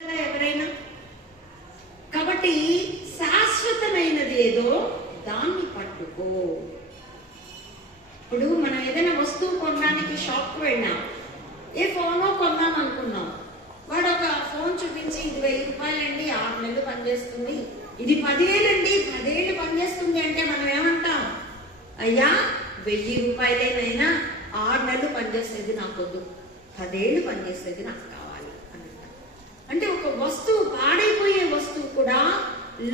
ఎవరైనా కాబట్టి శాశ్వతమైనది ఏదో దాన్ని పట్టుకో. ఇప్పుడు మనం ఏదైనా వస్తువు కొనడానికి షాప్కి వెళ్ళాం, ఏ ఫోనో కొందాం అనుకున్నాం, వాడు ఒక ఫోన్ చూపించి ఇది 1000 రూపాయలండి, 6 నెలలు పనిచేస్తుంది, ఇది 10,000 అండి, 10 ఏళ్ళు పనిచేస్తుంది అంటే మనం ఏమంటాం? అయ్యా 1000 రూపాయలేనైనా 6 నెలలు పనిచేసేది నాకొద్దు, 10 ఏళ్ళు పనిచేసేది నాకు కావాలి అని అంటాం. అంటే ఒక వస్తువు, పాడైపోయే వస్తువు కూడా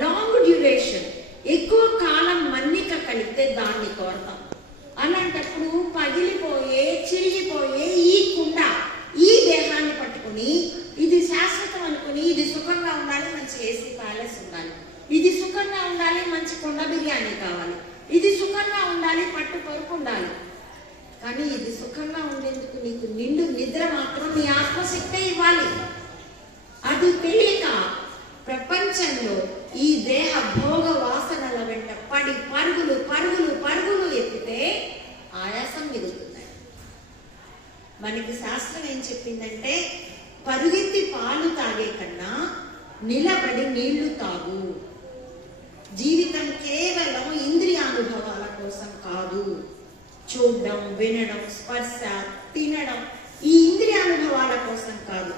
లాంగ్ డ్యూరేషన్, ఎక్కువ కాలం మన్నిక కలిగితే దాన్ని కోరతాం. అలాంటప్పుడు పగిలిపోయే, చిరిగిపోయే ఈ కుండ, ఈ దేహాన్ని పట్టుకుని ఇది శాశ్వతం అనుకుని, ఇది సుఖంగా ఉండాలి, మంచి ఏసీ ప్యాలెస్ ఉండాలి, ఇది సుఖంగా ఉండాలి, మంచి కొండ బిర్యానీ కావాలి, ఇది సుఖంగా ఉండాలి, పట్టు పరుపు ఉండాలి. కానీ ఇది సుఖంగా ఉండేందుకు నీకు నిండు నిద్ర మాత్రం నీ ఆత్మశక్తే ఇవ్వాలి. అది తెలియక ప్రపంచంలో ఈ దేహ భోగ వాసనల వెంట పడి పరుగులు పరుగులు పరుగులు ఎత్తితే ఆయాసం మిగులుతున్నాయి. మనకి శాస్త్రం ఏం చెప్పిందంటే, పరుగెత్తి పాలు తాగే కన్నా నిలబడి నీళ్లు తాగు. జీవితం కేవలం ఇంద్రియానుభవాల కోసం కాదు. చూడడం, వినడం, స్పర్శ, తినడం ఈ ఇంద్రియానుభవాల కోసం కాదు.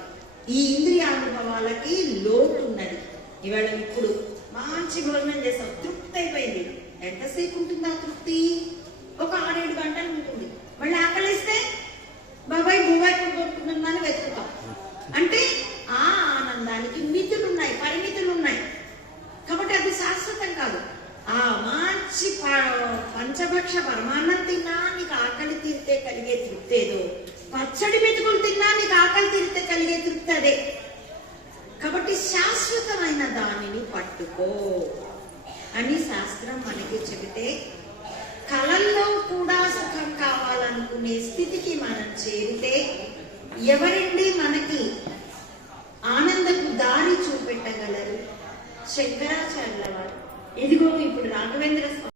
ఈ ఇంద్రియానుభవాలకి లోటు ఉన్నది. ఇవాళ ఇప్పుడు మంచి భోజనం చేసాం, తృప్తి అయిపోయింది. ఎంతసేపు ఉంటుంది ఆ తృప్తి? ఒక 6-7 గంటలు ఉంటుంది. మళ్ళీ ఆకలిస్తే బాబాయ్ భూబాయ్ కొనుక్కుంటుందని వెతుకుతాం. అంటే ఆ ఆనందానికి మితులు ఉన్నాయి, పరిమితులు ఉన్నాయి. కాబట్టి అది శాశ్వతం కాదు. ఆ మంచి పంచభక్ష పరమాన్నం తిన్నా నీకు ఆకలి తీరితే కలిగే తృప్తి ఏదో, పచ్చడి మెతుకులు తిన్నా నీకు ఆకలి తీరితే కలిగే తృప్తి అదే. కాబట్టి శాశ్వతమైన దానిని పట్టుకో అని శాస్త్రం మనకి చెబితే, కళల్లో కూడా సుఖం కావాలనుకునే స్థితికి మనం చేరితే ఎవరండి మనకి ఆనందపు దారి చూపెట్టగలరు? శంకరాచార్యుల వారు. ఇదిగో ఇప్పుడు రాఘవేంద్ర